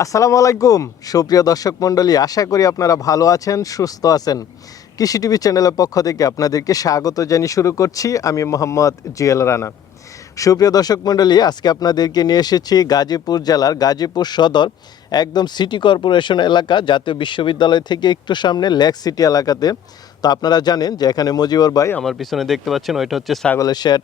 আসসালামু আলাইকুম। সুপ্রিয় দর্শক মণ্ডলী, আশা করি আপনারা ভালো আছেন, সুস্থ আছেন। কৃষি টিভি চ্যানেলের পক্ষ থেকে আপনাদেরকে স্বাগত জানিয়ে শুরু করছি। আমি মোহাম্মদ জিয়াল রানা। সুপ্রিয় দর্শক মণ্ডলী, আজকে আপনাদেরকে নিয়ে এসেছি গাজীপুর জেলার গাজীপুর সদর, একদম সিটি কর্পোরেশন এলাকা, জাতীয় বিশ্ববিদ্যালয় থেকে একটু সামনে লেক সিটি এলাকাতে। তো আপনারা জানেন যে এখানে মজিবর ভাই, আমার পিছনে দেখতে পাচ্ছেন ওইটা হচ্ছে ছাগলের শেড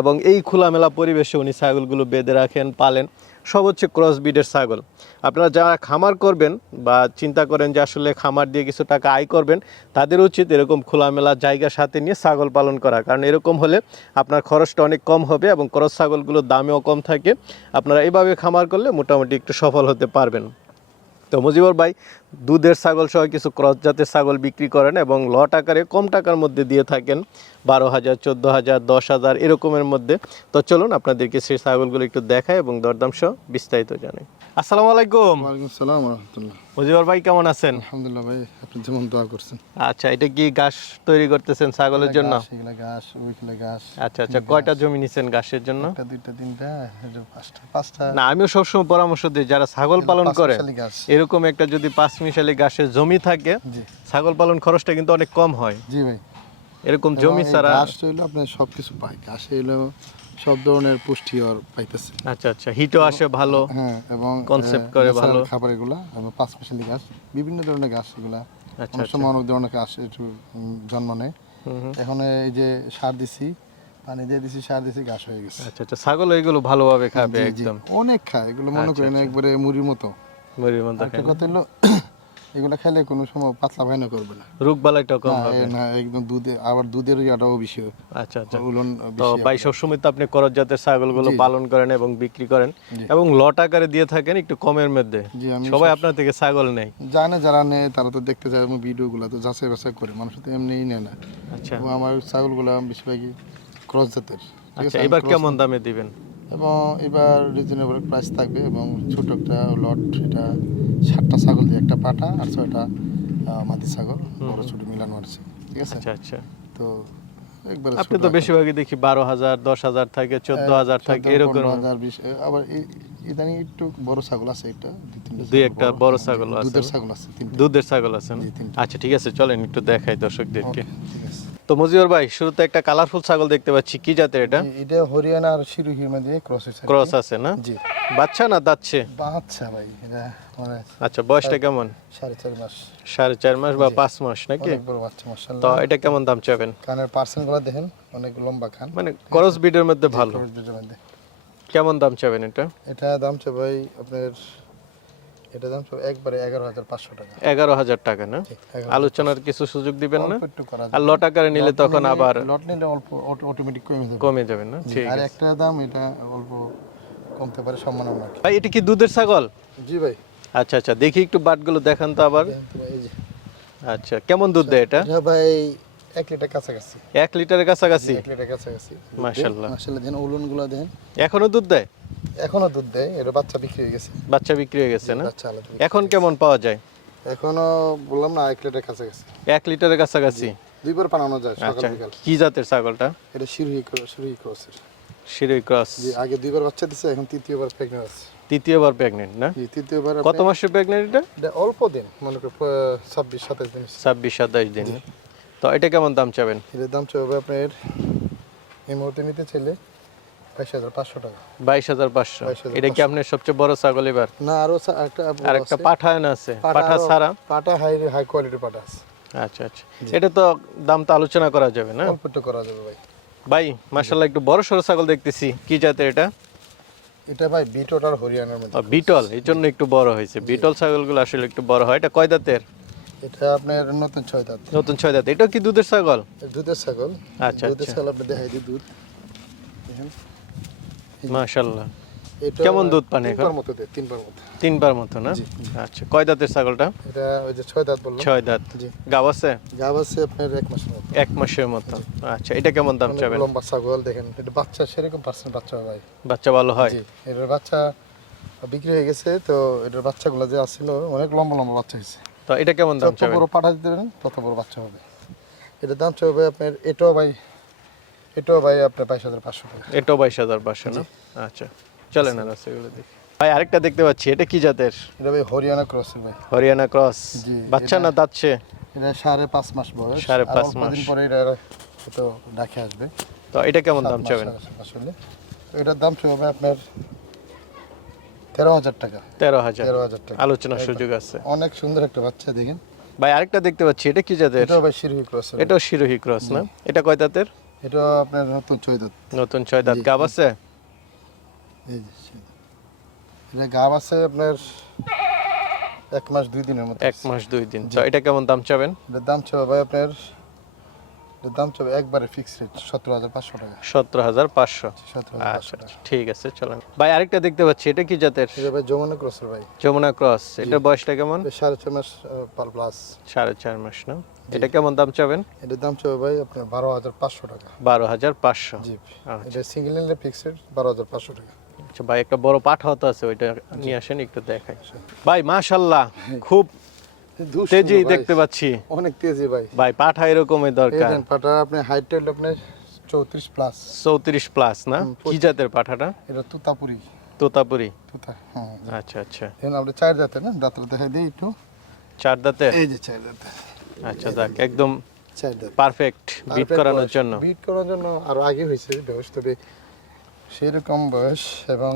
এবং এই খোলামেলা পরিবেশে উনি ছাগলগুলো বেঁধে রাখেন, পালেন। সব হচ্ছে ক্রস ব্রিডের ছাগল। আপনারা যারা খামার করবেন বা চিন্তা করেন যে আসলে খামার দিয়ে কিছু টাকা আয় করবেন, তাদের উচিত এরকম খোলামেলা জায়গা সাথে নিয়ে ছাগল পালন করা। কারণ এরকম হলে আপনার খরচটা অনেক কম হবে এবং ক্রস ছাগলগুলোর দামেও কম থাকে। আপনারা এভাবে খামার করলে মোটামুটি একটু সফল হতে পারবেন। তো মুজিবর ভাই দুধের ছাগল সহ কিছু ক্রস জাতের ছাগল বিক্রি করেন এবং লট আকারে কম টাকার মধ্যে দিয়ে থাকেন। বারো হাজার চোদ্দ হাজার দশ হাজার এরকমের মধ্যে। তো চলুন আপনাদেরকে সেই ছাগলগুলো একটু দেখায় এবং দরদাম সহ বিস্তারিত জানাই। আসসালামু আলাইকুম। রহমতুল্লাহ। মুজিবর ভাই কেমন আছেন? আলহামদুলিল্লাহ ভাই আপনি যেমন দোয়া করছেন। আচ্ছা এটা কি ঘাস তৈরি করতেছেন ছাগলের জন্য? ঘাস, এগুলা ঘাস আচ্ছা আচ্ছা কয়টা জমি নিছেন ঘাসের জন্য? দুইটা তিনটা পাঁচটা পাঁচটা। না আমিও সবসময় পরামর্শ দিই যারা ছাগল পালন করে এরকম একটা যদি পাঁচ মিশালি ঘাসের জমি থাকে ছাগল পালন খরচটা কিন্তু অনেক কম হয়। জি ভাই। এরকম জমি ছাড়া ঘাস হইল আপনার সব কিছু পাই ঘাসে হইল সব ধরনের পুষ্টি আর পাইতেছে। আচ্ছা আচ্ছা। হিটও আসে ভালো হ্যাঁ এবং Concept করে ভালো। খাবার এগুলা এবং পাঁচ মিশালি ঘাস বিভিন্ন ধরনের ঘাস এগুলা। আচ্ছা অনেক সময় অনেক ধরনের ঘাস একটু জন্ম নেয়। এখন এই যে সার দিছি পানি দিয়ে দিছি সার দিছি ঘাস হয়ে গেছে। আচ্ছা আচ্ছা। ছাগল এগুলো ভালোভাবে খাবে। একদম। অনেক খায়। এগুলো মনে আচ্ছা, করেন একবারে মুড়ির মতো। মুড়ির মধ্যে একটা কথা হলো এগুলো খাইলে কোনো সময় পাতলা ভাইনা করবে না। রোগ বালাইটা কম হবে। না একদম দুধে আবার দুধের ইয়াটাও বেশি আচ্ছা আচ্ছা। উলন তো ভাই সবসময় তো আপনি করজ জাতের ছাগলগুলো পালন করেন এবং বিক্রি করেন। এবং লট আকারে দিয়ে থাকেন একটু কমের মধ্যে। সবাই আপনার থেকে ছাগল নেই জানে যারা নেয় তারা তো দেখতে চায় এবং ভিডিওগুলো তো যাচাই বাছাই করে। মানুষ তো এমনিই নেয় না। আচ্ছা। আমার ছাগলগুলো বেশিরভাগই ক্রস জাতের। আচ্ছা এবার কেমন দামে দিবেন? এবং এবার রিজনেবল প্রাইস থাকবে এবং ছোট একটা লট এটা সাতটা ছাগল দিয়ে একটা পাটা আর ছয়টা মাদি ছাগল বড় ছোট মিলানো আছে ঠিক আছে? আচ্ছা আচ্ছা। তো একবারে আপনি তো বেশিরভাগই দেখি বারো হাজার দশ হাজার থাকে চোদ্দ হাজার থাকে এরকম। আবার ইদানিং একটু বড় ছাগল আছে একটা দুই একটা বড়। ছাগল আছে। দুধের ছাগল আছে দুধের ছাগল তিনটা। আচ্ছা ঠিক আছে চলেন একটু দেখাই দর্শকদেরকে। ঠিক আছে। তো মজিবর ভাই শুরুতে একটা কালারফুল ছাগল দেখতে পাচ্ছি। কি জাতের এটা? এটা হরিয়ানা আর শিরোহির মধ্যে ক্রস কি। ক্রস আছে না? জি। বাচ্চা না দাচ্ছে? বাচ্চা ভাই এটা মানে আচ্ছা বয়সটা কেমন? সাড়ে চার মাস। সাড়ে চার মাস বা পাঁচ মাস নাকি? অনেক বড় বাচ্চা তো এটা কেমন দাম চাবেন? কানের পার্সেন্টগুলো দেখেন অনেক লম্বা খান মানে ক্রস বিডের মধ্যে ভালো। মধ্যে। কেমন দাম চাবেন এটা? এটা দাম চাই ভাই আপনার এটা দাম চাই একবারে এগারো হাজার পাঁচশো টাকা। এগারো হাজার টাকা না? আলোচনার কিছু সুযোগ দিবেন না? আর লট আকারে নিলে তখন আবার লট নিলে অল্প অটোমেটিক কমে যাবে। কমে যাবে না? ঠিক আর একটা দাম এটা অল্প কমতে পারে সম্ভাবনা ভাই এটা কি দুধের ছাগল? জি ভাই। আচ্ছা আচ্ছা দেখি একটু বাটগুলো দেখান তো আবার। আচ্ছা কেমন দুধ দেয় এটা? ভাই এক লিটার কাছাকাছি। এক লিটারের কাছাকাছি? এক লিটার কাছাকাছি। মাশাআল্লাহ। মাসাল্লাহ দেন ওলনগুলা দেন। এখনও দুধ দেয়? এখনও দুধ দেয় এটা বাচ্চা বিক্রি হয়ে গেছে। বাচ্চা বিক্রি হয়ে গেছে না? বাচ্চা আলাদা এখন কেমন পাওয়া যায়? এখনও বললাম না এক লিটার কাছাকাছি। এক লিটারের কাছাকাছি? দুইবার বানানো যায় সকাল আচ্ছা বিকাল। কি জাতের ছাগলটা? এটা শিরোহি শিরুই ক্রসের। শিরোই ক্রস। আগে দুইবার বাচ্চা দিছে এখন তৃতীয়বার প্রেগনেন্ট আছে। তৃতীয়বার প্রেগনেন্ট না? জি তৃতীয়বার কত মাসের প্রেগনেন্ট এটা? এটা অল্প দিন মনে করো ছাব্বিশ সাতাশ দিন। ছাব্বিশ সাতাইশ দিন। তো এটা কেমন দাম চাবেন? এটার দাম চলবে আপনার এই মুহূর্তে নিতে চাইলে বাইশ হাজার পাঁচশো টাকা। বাইশ হাজার পাঁচশো। 22,500 এটা কি আপনার সবচেয়ে বড় ছাগল এবার? না আরও আর একটা পাঠায়ন আছে। পাঠা ছাড়া? হাই হাই কোয়ালিটির আছে। আচ্ছা আচ্ছা। এটা তো দাম তো আলোচনা করা যাবে না? অল্প করা যাবে ভাই। ভাই একটু বড় সড়ো ছাগল দেখতেছি। কি জাতের এটা? এটা ভাই বিটট আর হরিয়ানার মধ্যে বিটল। এই জন্য একটু বড় হয়েছে। বিটল ছাগলগুলো আসলে একটু বড় হয়। এটা কয় দাঁতের এটা আপনার নতুন ছয় দাঁত নতুন ছয় দাঁত এটা কি দুধের ছাগল? দুধের ছাগল। আচ্ছা দুধের আচ্ছা। ছাগল আপনি দেখাই দিই দুধ। মাশাল্লাহ এটা কেমন দুধ পান এখন? তিনবার মতো দেয় তিনবার মতো। তিনবার মতো না? আচ্ছা কয় দাঁতের ছাগলটা? এটা ওই যে ছয় দাঁত বললাম। ছয় দাঁত। গাব আছে? গাব আছে আপনার এক মাসের মতো। এক মাসের মতো। আচ্ছা এটা কেমন দাম চাবেন? লম্বা ছাগল দেখেন এটা বাচ্চা সেরকম পার্সেন্ট বাচ্চা হয়। ভাই বাচ্চা ভালো হয়? এটার বাচ্চা বিক্রি হয়ে গেছে তো এটার বাচ্চাগুলো যে আসছিল অনেক লম্বা লম্বা বাচ্চা হয়েছে। তো এটা কেমন দাম চাবেন বড় পাঠা দিতে পারেন তত বড় বাচ্চা হবে। এটার দাম চাবে আপনার এটাও ভাই এটাও ভাই আপনার বাইশ হাজার পাঁচশো টাকা। এটাও বাইশ হাজার পাঁচশো না? আচ্ছা চলেন আর আছে দেখি। ভাই আরেকটা দেখতে পাচ্ছি এটা কি জাতের? এটা ভাই হরিয়ানা ক্রসের ভাই। হরিয়ানা ক্রস। বাচ্চা না দাচ্ছে এটা সাড়ে পাঁচ মাস বয়স। সাড়ে পাঁচ মাস। পরে এটা তো ডাকে আসবে। তো এটা কেমন দাম চাবেন? আসলে। এটার দাম ভাই আপনার তেরো হাজার টাকা। তেরো হাজার। তেরো হাজার টাকা। আলোচনার সুযোগ আছে। অনেক সুন্দর একটা বাচ্চা দেখেন। ভাই আরেকটা দেখতে পাচ্ছি এটা কি জাতের? এটাও ভাই শিরোহী ক্রসের এটাও শিরোহী ক্রস না? এটা কয় দাঁতের? এটা আপনার নতুন চৈদাত নতুন ছয় দাঁত গাব আছে? এই যে এটা গাব আছে আপনার এক মাস দুই দিনের মতো। এক মাস দুই দিন। তো এটা কেমন দাম চাবেন? এটার দাম ছিল ভাই আপনার এটার দাম ছিল একবারে ফিক্সড রেট সতেরো হাজার পাঁচশো টাকা। সতেরো হাজার পাঁচশো। আচ্ছা ঠিক আছে চলেন। ভাই আরেকটা দেখতে পাচ্ছি এটা কি জাতের? এটা ভাই যমুনা ক্রসের ভাই। যমুনা ক্রস। এটার বয়সটা কেমন? সাড়ে ছয় মাস প্লাস সাড়ে চার মাস না? এটা কেমন দাম চাবেন? এটার দাম ছিল ভাই আপনার বারো হাজার পাঁচশো টাকা। বারো হাজার পাঁচশো। জি। আচ্ছা। এটা সিঙ্গেল নিলে ফিক্সড বারো হাজার পাঁচশো টাকা। আচ্ছা ভাই একটা বড় পাঠা হতো আছে ওইটা নিয়ে আসেন একটু দেখাই। ভাই মাশাল্লাহ খুব তেজি দেখতে পাচ্ছি। অনেক তেজি ভাই। ভাই পাঠা এরকমই দরকার। পাটা আপনি হাইট হলো আপনার চৌত্রিশ প্লাস চৌত্রিশ প্লাস না? কি জাতের পাঠাটা? এটা তুতাপুরি। তোতাপুরি। তুতা হ্যাঁ। আচ্ছা আচ্ছা। দেখেন আপনি চার দাঁতে না? দাঁতটা দেখাই দিই একটু। চার দাঁতে এই যে চার দাঁতে আচ্ছা যাক একদম পারফেক্ট বিট করানোর জন্য। বিট করার জন্য আরও আগে হয়েছে বয়স তবে সেরকম বয়স এবং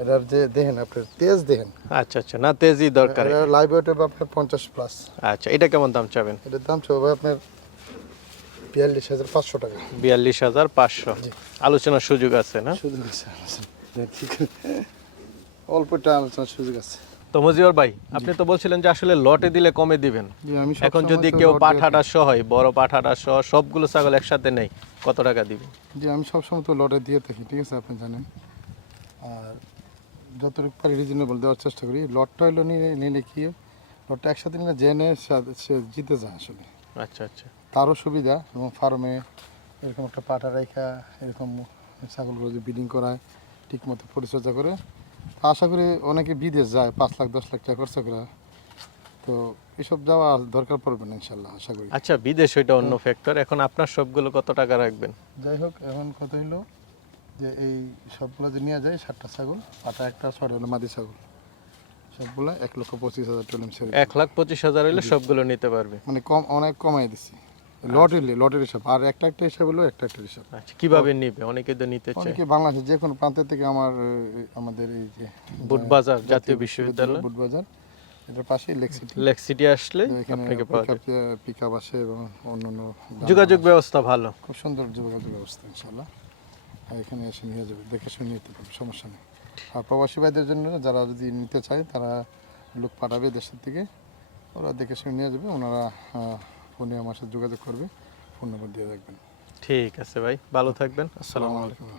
এটার যে দেখেন আপনার তেজ দেখেন। আচ্ছা আচ্ছা না তেজি দরকার। লাইভ ওয়েট আপনার পঞ্চাশ প্লাস আচ্ছা এটা কেমন দাম চাবেন? এটার দাম চলবে আপনার বিয়াল্লিশ হাজার পাঁচশো টাকা। বিয়াল্লিশ হাজার পাঁচশো। আলোচনার সুযোগ আছে না? সুযোগ আছে। অল্পটা আলোচনার সুযোগ আছে। তো মজিবর ভাই আপনি তো বলছিলেন যে আসলে লটে দিলে কমে দিবেন। এখন যদি কেউ পাঠাটা সহ হয় বড় পাঠাটা সহ সবগুলো ছাগল একসাথে নেই কত টাকা দিবে। জি আমি সবসময় তো লটে দিয়ে থাকি ঠিক আছে আপনি জানেন। আর যতটুকু পারি রিজনেবল দেওয়ার চেষ্টা করি। লটটা হলো নিলে কি লটটা একসাথে নিলে জেনে সে- জিতে যায় আসলে। আচ্ছা আচ্ছা। তারও সুবিধা এবং ফার্মে এরকম একটা পাটা রেখা এরকম ছাগলগুলো যে ব্রিডিং করায় ঠিক মতো পরিচর্যা করে আশা করি অনেকে বিদেশ যায় পাঁচ লাখ দশ লাখ টাকা খরচা করে। তো এসব যাওয়া দরকার পড়বে না ইনশাল্লাহ আশা করি। আচ্ছা বিদেশ ওইটা অন্য ফ্যাক্টর এখন আপনার সবগুলো কত টাকা রাখবেন? যাই হোক এখন কথা হলো যে এই সবগুলো যে নিয়ে যায় ষাটটা ছাগল পাটা একটা ছটা হলো মাদি ছাগল। সবগুলো এক লক্ষ পঁচিশ হাজার টলিম এক লাখ পঁচিশ হাজার হলে সবগুলো নিতে পারবে। মানে কম অনেক কমাই দিছি। লট হইলে লটের হিসাব। আর একটা একটা হিসাব হলো একটা একটা হিসাব। আচ্ছা কীভাবে নিবে? অনেকে তো নিতে চায়। অনেকে বাংলাদেশের যে কোনো প্রান্ত থেকে আমার আমাদের এই যে বুটবাজার জাতীয় বিশ্ববিদ্যালয় বুটবাজার এটার পাশেই লেক সিটি লেক সিটি আসলে আপনাকে পাওয়া যাবে। পিক আপ আসে এবং অন্যান্য যোগাযোগ ব্যবস্থা ভালো। খুব সুন্দর যোগাযোগ ব্যবস্থা ইনশাল্লাহ আর এখানে এসে নিয়ে যাবে দেখে শুনে নিতে পারবে সমস্যা নেই। আর প্রবাসী ভাইদের জন্য যারা যদি নিতে চায় তারা লোক পাঠাবে দেশের থেকে। ওরা দেখে শুনে নিয়ে যাবে ওনারা ফোনে আমার সাথে যোগাযোগ করবে ফোন নম্বর দিয়ে রাখবেন ঠিক আছে ভাই ভালো থাকবেন আসসালামু আলাইকুম।